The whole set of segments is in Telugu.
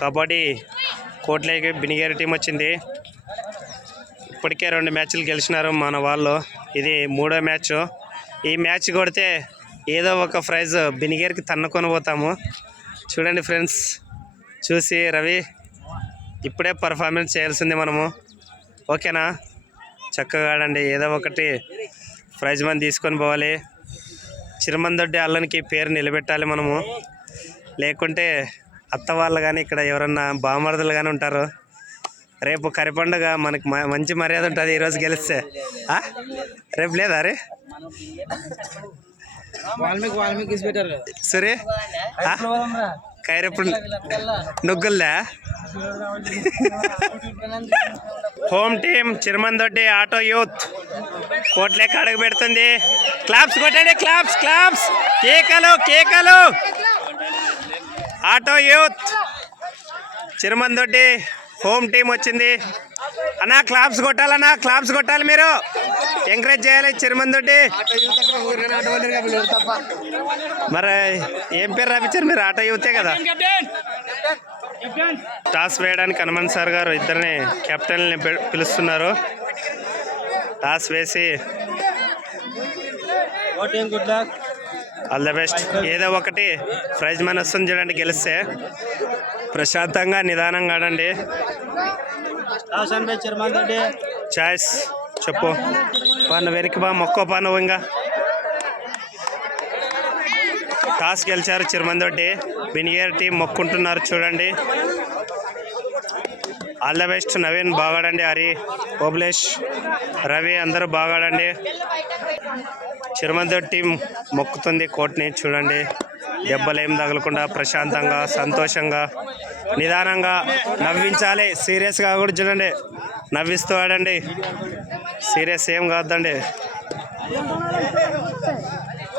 కబడ్డీ కోట్లేకి బినిగేరి టీం వచ్చింది. ఇప్పటికే 2 మ్యాచ్లు గెలిచినారు మన వాళ్ళు. ఇది 3వ మ్యాచ్. ఈ మ్యాచ్ కొడితే ఏదో ఒక ప్రైజ్ బినిగేరికి తన్నుకొని పోతాము. చూడండి ఫ్రెండ్స్, చూసి రవి ఇప్పుడే పర్ఫార్మెన్స్ చేయాల్సింది మనము. ఓకేనా? చక్కగా ఆడండి. ఏదో ఒకటి ప్రైజ్ మనీ తీసుకొని పోవాలి. చిరుమందొడ్డి అల్లనికి పేరు నిలబెట్టాలి మనము. లేకుంటే అత్త వాళ్ళు కానీ ఇక్కడ ఎవరన్నా బామర్దులు కానీ ఉంటారు. రేపు కరిపండుగ మనకి మంచి మర్యాద ఉంటుంది ఈరోజు గెలిస్తే. రేపు లేదా రే సరే కైరప్పుడు నుగ్గుల్దా? హోమ్ టీమ్ చిరుమందొడ్డి ఆటో యూత్ కోట్లేక అడుగు పెడుతుంది. క్లాప్స్ కొట్టండి, క్లాప్స్ క్లాప్స్, కేకలు కేకలు. ఆటో యూత్ చిరుమందొడ్డి హోమ్ టీం వచ్చింది. అన్నా క్లాప్స్ కొట్టాలన్నా, క్లాప్స్ కొట్టాలి. మీరు ఎంకరేజ్ చేయాలి చిరుమందొడ్డి. మరి ఏం పేరు రాపించారు మీరు? ఆటో యూతే కదా. టాస్ వేయడానికి హనుమంత్ సార్ గారు ఇద్దరిని కెప్టెన్ని పిలుస్తున్నారు. టాస్ వేసి ఆల్ ద బెస్ట్. ఏదో ఒకటి ప్రైజ్ మనీ వస్తుంది చూడండి. గెలిస్తే ప్రశాంతంగా నిదానంగా ఆడండి. చాయిస్ చెప్పు పన్ను వెనక్కి బా, మొక్కో పన్ను. ఇంకా టాస్ గెలిచారు చిరుమందొడ్డి. బినిగేరి టీం మొక్కుంటున్నారు చూడండి. All the best. నవీన్ బాగాడండి, హరి, ఓబ్లేష్, రవి అందరూ బాగాడండి. చిరుమందొడ్డి టీం మొక్కుతుంది కోట్ని. చూడండి, దెబ్బలు ఏం తగలకుండా ప్రశాంతంగా సంతోషంగా నిదానంగా నవ్వించాలి. సీరియస్గా కూడా చూడండి, నవ్విస్తూ ఆడండి. సీరియస్ ఏం కాదండి.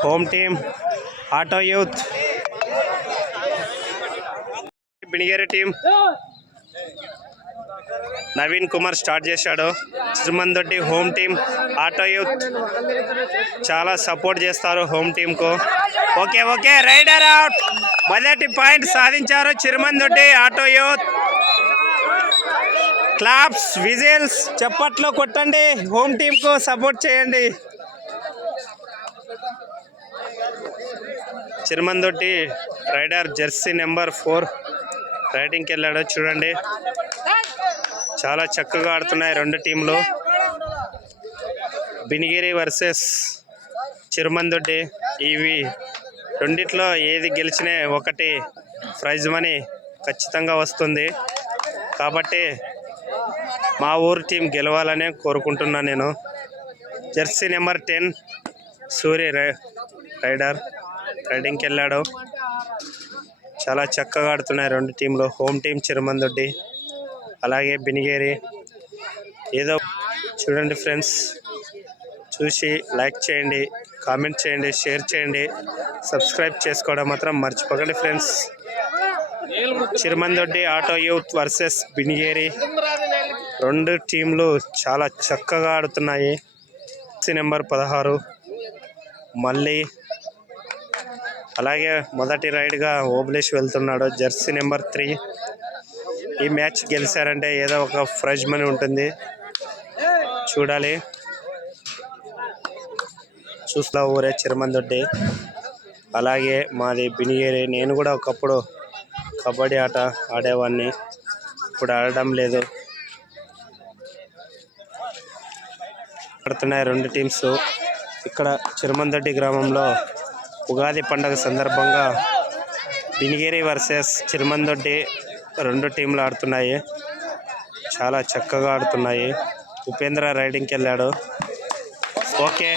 Home team auto youth. Binigeri team Naveen Kumar start చేశాడు. Chirumandoddi home team auto youth చాలా సపోర్ట్ చేస్తారు హోమ్ టీంకు. Okay okay, raider out. మొదటి పాయింట్ సాధించారు Chirumandoddi auto youth. Claps, whistles, చప్పట్లు కొట్టండి. హోమ్ టీంకు సపోర్ట్ చేయండి. చిరుమందొడ్డి రైడర్ జెర్సీ నెంబర్ 4 రైడింగ్కి వెళ్ళాడు. చూడండి, చాలా చక్కగా ఆడుతున్నాయి 2 టీంలు. బినిగిరి వర్సెస్ చిరుమందొడ్డి. ఇవి రెండిట్లో ఏది గెలిచినా ఒకటి ప్రైజ్ మనీ ఖచ్చితంగా వస్తుంది. కాబట్టి మా ఊరు టీం గెలవాలనే కోరుకుంటున్నాను నేను. జెర్సీ నెంబర్ 10 సూర్య రైడర్ రైడింగ్కి వెళ్ళాడు. చాలా చక్కగా ఆడుతున్నాయి 2 టీంలు. హోమ్ టీం చిరుమందొడ్డి, అలాగే బినిగేరి. ఏదో చూడండి ఫ్రెండ్స్, చూసి లైక్ చేయండి, కామెంట్ చేయండి, షేర్ చేయండి, సబ్స్క్రైబ్ చేసుకోవడం మాత్రం మర్చిపోకండి friends. Chirumandoddi auto youth versus Binigeri. 2 టీంలు చాలా చక్కగా ఆడుతున్నాయి. నెంబర్ 16 మళ్ళీ, అలాగే మొదటి రైడ్గా ఓబ్లేష్ వెళ్తున్నాడు. Jersey number 3. ఈ మ్యాచ్ గెలిచారంటే ఏదో ఒక ప్రైజ్ మనీ ఉంటుంది. చూడాలి. చూస్తా ఊరే చిరుమందొడ్డి, అలాగే మాది బినిగేరి. నేను కూడా ఒకప్పుడు కబడ్డీ ఆట ఆడేవాడిని, ఇప్పుడు ఆడడం లేదు. ఆడుతున్నాయి 2 టీమ్స్. ఇక్కడ చిరుమందొడ్డి గ్రామంలో ఉగాది పండుగ సందర్భంగా బినిగేరి వర్సెస్ చిరుమందొడ్డి 2 టీంలు ఆడుతున్నాయి. చాలా చక్కగా ఆడుతున్నాయి. ఉపేంద్ర రైడింగ్కి వెళ్ళాడు. Okay,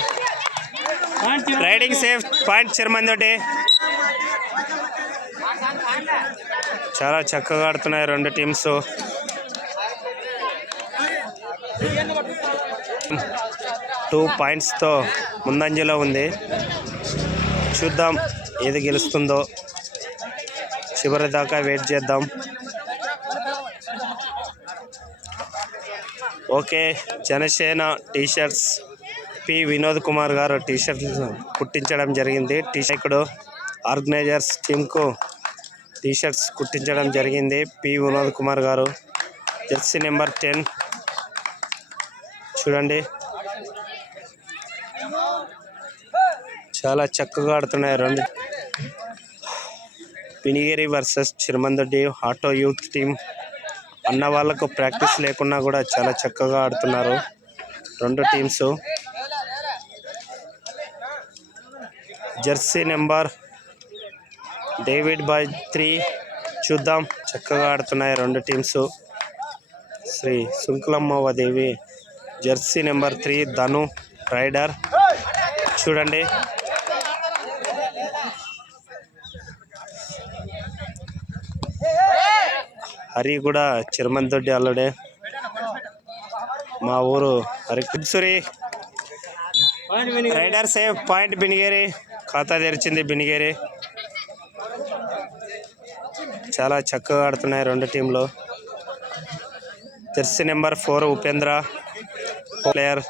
riding safe. పాయింట్ చిరుమందొడ్డి. చాలా చక్కగా ఆడుతున్నాయి 2 టీమ్స్. 2 పాయింట్స్తో ముందంజలో ఉంది. చూద్దాం ఏది గెలుస్తుందో. చివరి దాకా వెయిట్ చేద్దాం. Okay, Janasena T shirts P Vinod Kumar garu టీషర్ట్లు కుట్టించడం జరిగింది. టీషర్ట్ ఆర్గనైజర్స్ టీంకు టీ షర్ట్స్ కుట్టించడం జరిగింది పి వినోద్ కుమార్ గారు. జెర్సీ నెంబర్ 10 చూడండి, చాలా చక్కగా ఆడుతున్నాయి రెండు. Binigeri versus Chiramandoddi auto youth team. అన్న వాళ్ళకు ప్రాక్టీస్ లేకున్నా కూడా చాలా చక్కగా ఆడుతున్నారు రెండు teams. Jersey number David boy 3 చూద్దాం, చక్కగా ఆడుతున్నాయి రెండు టీమ్స్. శ్రీ సుంకులమ్మవ Devi jersey number 3 Dhanu raider చూడండి. హరి కూడా చిరమందొడ్డి అల్లుడే, మా ఊరు Harikursuri. Raider safe point Binigeri, ఖాతా తెరిచింది బినిగేరి. చాలా చక్కగా ఆడుతున్నాయి రెండు టీంలు. Jersey number 4 Upendra player.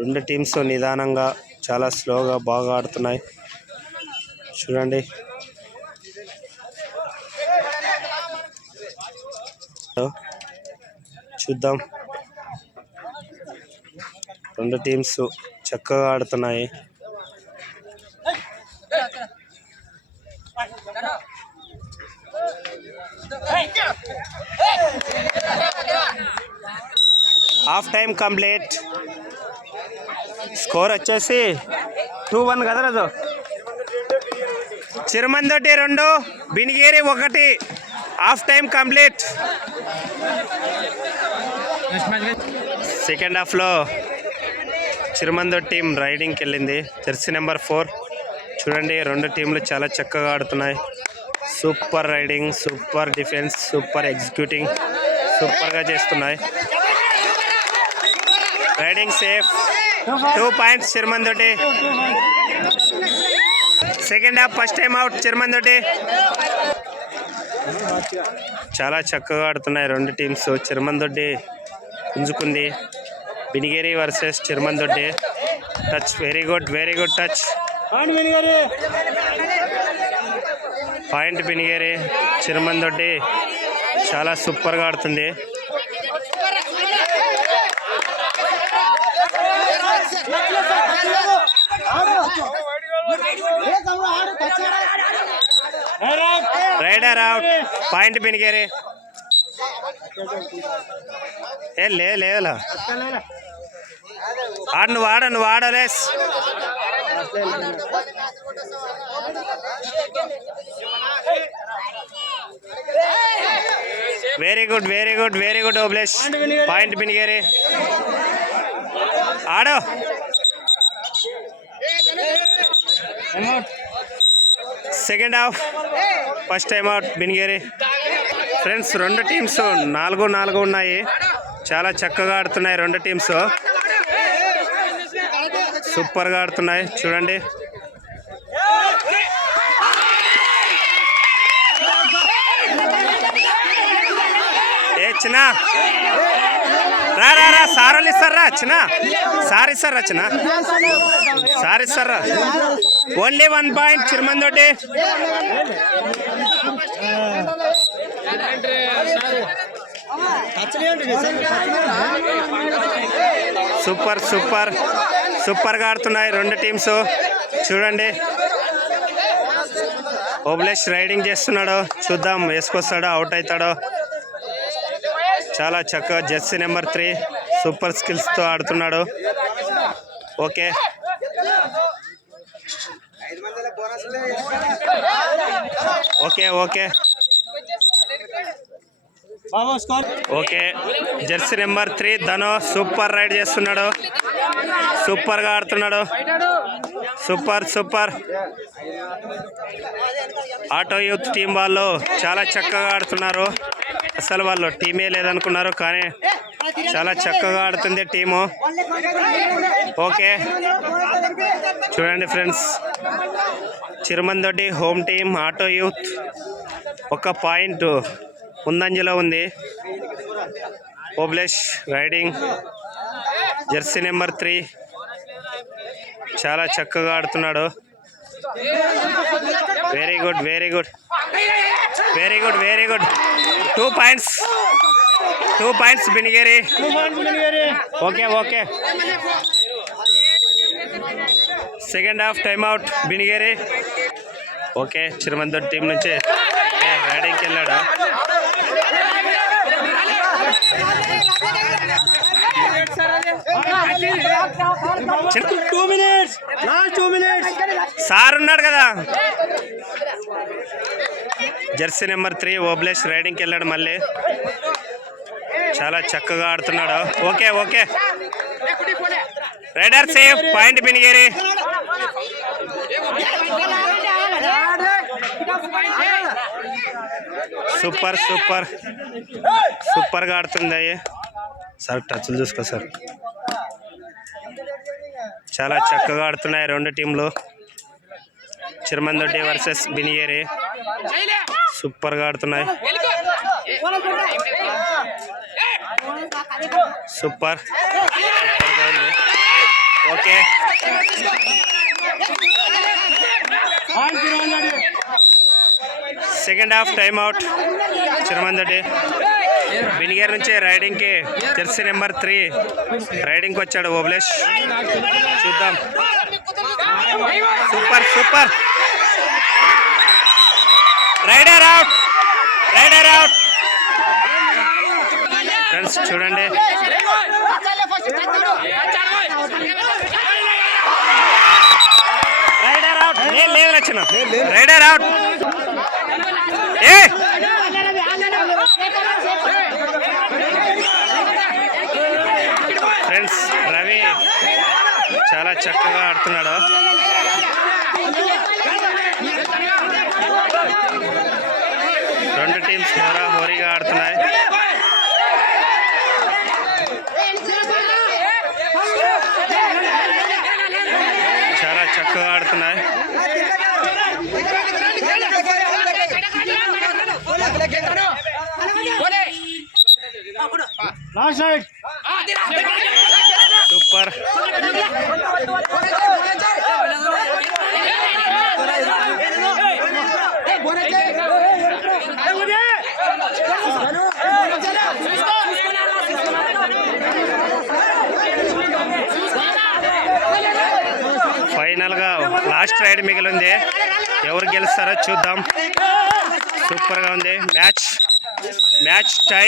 రెండు టీమ్స్ నిదానంగా చాలా స్లోగా బాగా ఆడుతున్నాయి చూడండి. చూద్దాం, రెండు టీమ్స్ చక్కగా ఆడుతున్నాయి. Half time complete. స్కోర్ వచ్చేసి 2-1 కదా Raju. Chiramandoddi 2 Binigeri 1. Half time complete. Second హాఫ్లో చిరమందొడ్డి టీం రైడింగ్కి వెళ్ళింది. జెర్సీ నెంబర్ 4 చూడండి, రెండు టీంలు చాలా చక్కగా ఆడుతున్నాయి. Super raiding, super defence, super executing, సూపర్గా చేస్తున్నాయి. Raiding safe 2 points Chiramandoddi. Second half first time out Chiramandoddi. చాలా చక్కగా ఆడుతున్నాయి రెండు టీమ్స్. చిరమందొడ్డి పుంజుకుంది. Binigeri versus Chiramandoddi. Touch very good, very good touch. Point Binigeri. Chiramandoddi చాలా సూపర్గా ఆడుతుంది. Raider out, point Binigeri. ఏ లేదులా నువ్వు ఆడలేస్. Very good, very good, very good Oblesh. Point Binigeri. ఆడో. Second half first time out Binigeri. Friends, రెండు టీమ్స్ 4-4 ఉన్నాయి. చాలా చక్కగా ఆడుతున్నాయి రెండు టీమ్స్. సూపర్గా ఆడుతున్నాయి చూడండి. ఏ చిన్న రా సారాలు ఇస్తారా చిన్న? సార్ ఇస్తారా చిన్న? సార్ ఇస్తారా? Only 1 point Chiramandoddi. Super super సూపర్గా ఆడుతున్నాయి రెండు టీమ్స్ చూడండి. ఓబ్లేష్ రైడింగ్ చేస్తున్నాడు, చూద్దాం వేసుకొస్తాడో అవుట్ అవుతాడో. చాలా చక్కగా జెర్సీ నెంబర్ 3 సూపర్ స్కిల్స్తో ఆడుతున్నాడు. Okay, okay okay okay. Jersey number 3 ధను సూపర్ రైడ్ చేస్తున్నాడు, సూపర్గా ఆడుతున్నాడు. Super super. Auto youth team వాళ్ళు చాలా చక్కగా ఆడుతున్నారు. అసలు వాళ్ళు టీమే లేదనుకున్నారు, కానీ చాలా చక్కగా ఆడుతుంది టీము. ఓకే చూడండి friends, Chiramandoddi home team auto youth 1 point ముందంజలో ఉంది. ఓబ్లేష్ రైడింగ్. జెర్సీ నెంబర్ 3 చాలా చక్కగా ఆడుతున్నాడు. Very good, very good. Very good, very good. 2 points. 2 points Binigeri. Okay okay. Second half time out Binigeri. Okay, Chirumandoddi team నుంచి రైడింగ్కి వెళ్ళాడు. సార్ ఉన్నాడు కదా. జెర్సీ నెంబర్ 3 ఓబ్లేష్ రైడింగ్కి వెళ్ళాడు. మళ్ళీ చాలా చక్కగా ఆడుతున్నాడు. Okay okay. Rider safe. Point Binigeri. Super super సూపర్గా ఆడుతుంది. సార్ టచ్లు చూసుకో సార్. చాలా చక్కగా ఆడుతున్నాయి రెండు టీంలు. చిరుమందొడ్డి వర్సెస్ బినిగేరి. సూపర్గా ఆడుతున్నాయి. సూపర్ సూపర్గా ఉంది. Okay, second half time out Chirumandoddi. Binigeri నుంచి రైడింగ్కి జెర్సీ నెంబర్ 3 రైడింగ్కి వచ్చాడు ఓబ్లేష్. చూద్దాం. Super super. Raider out, raider out. Friends చూడండి, రైడర్ అవుట్. లేదు రచన, రైడర్ అవుట్. ఏ ఫ్రెండ్స్, రవి చాలా చక్కగా ఆడుతున్నాడు. రెండు టీమ్స్ హోరీగా ఆడుతున్నాయి. చాలా చక్కగా ఆడుతున్నాయి. సూపర్. ఫైనల్ గా లాస్ట్ రైడ్ మిగిలింది. ఎవరు గెలుస్తారో చూద్దాం. సూపర్ గా ఉంది మ్యాచ్. మ్యాచ్ టై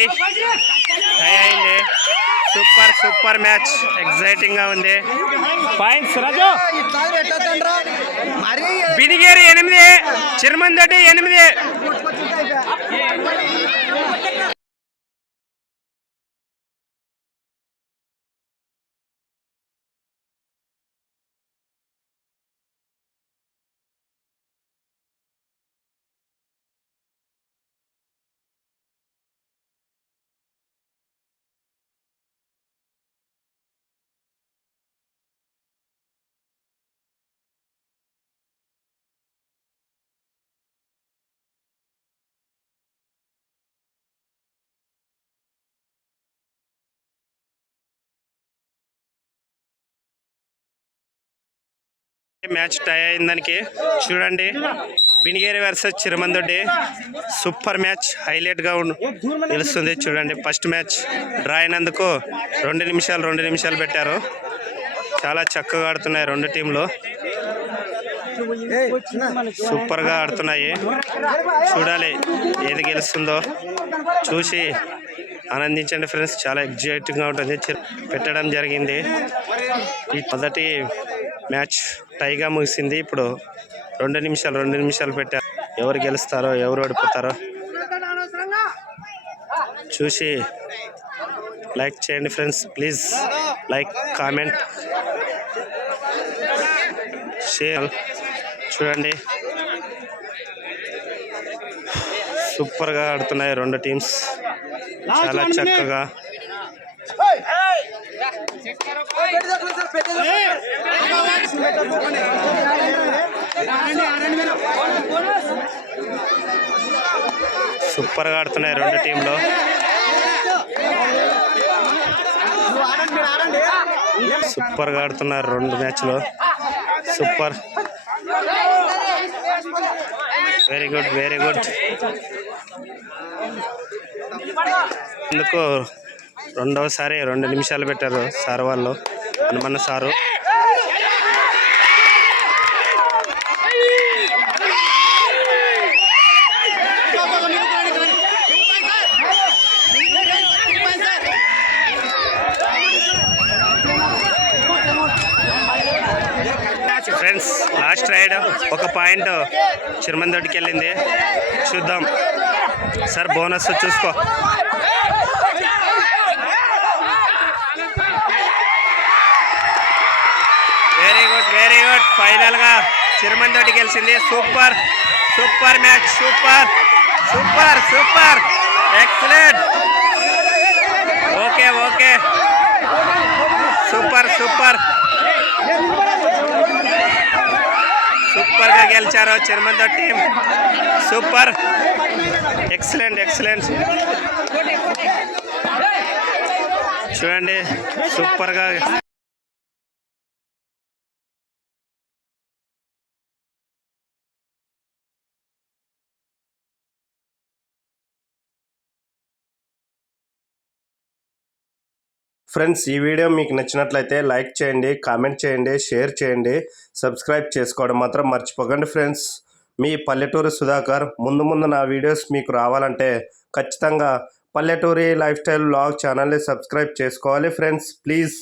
అయింది. Super super match. ఎగ్జైటింగ్ గా ఉంది. పాయింట్స్ రాజు. బినిగేరి 8, చిరుమందొడ్డి 8. మ్యాచ్ టై అయిందానికి చూడండి. Binigeri versus Chirumandoddi. Super match. హైలైట్గా నిలుస్తుంది చూడండి. ఫస్ట్ మ్యాచ్ డ్రా అయినందుకు 2 నిమిషాలు పెట్టారు. చాలా చక్కగా ఆడుతున్నాయి రెండు టీంలు. సూపర్గా ఆడుతున్నాయి. చూడాలి ఏది గెలుస్తుందో చూసి ఆనందించండి ఫ్రెండ్స్. చాలా ఎగ్జైటింగ్గా ఉంటుంది. పెట్టడం జరిగింది. ఈ మొదటి మ్యాచ్ టైగా ముగిసింది. ఇప్పుడు 2 నిమిషాలు పెట్టారు. ఎవరు గెలుస్తారో ఎవరు ఓడిపోతారో చూసి లైక్ చేయండి friends. Please like, comment, share. చూడండి సూపర్గా ఆడుతున్నాయి రెండు టీమ్స్. చాలా చక్కగా. సూపర్గా ఆడుతున్నాయి రెండు టీంలో. సూపర్గా ఆడుతున్నారు రెండు మ్యాచ్లో. Super. Very good, very good. ఎందుకు రెండవసారి 2 నిమిషాలు పెట్టారు సార్ వాళ్ళు, Hanumanna sir. Friends, last raid 1 point చిరుమందొడ్డికి వెళ్ళింది. చూద్దాం సార్, బోనస్ చూసుకో. Very good, very good. ఫైనల్గా చిరుమందొడ్డి గెలిచింది. Super, super match. Super, super, super, excellent. Okay, okay, super, super, సూపర్గా గెలిచారు Chirumandoddi team. Super, excellent, excellent. చూడండి, సూపర్గా. ఫ్రెండ్స్, ఈ వీడియో మీకు నచ్చినట్లయితే లైక్ చేయండి, కామెంట్ చేయండి, షేర్ చేయండి, సబ్స్క్రైబ్ చేసుకోవడం మాత్రం మర్చిపోకండి ఫ్రెండ్స్. మీ పల్లెటూరు సుధాకర్. ముందు ముందు నా వీడియోస్ మీకు రావాలంటే ఖచ్చితంగా పల్లెటూరి లైఫ్ స్టైల్ వ్లాగ్ ఛానల్ని సబ్స్క్రైబ్ చేసుకోవాలి ఫ్రెండ్స్, ప్లీజ్.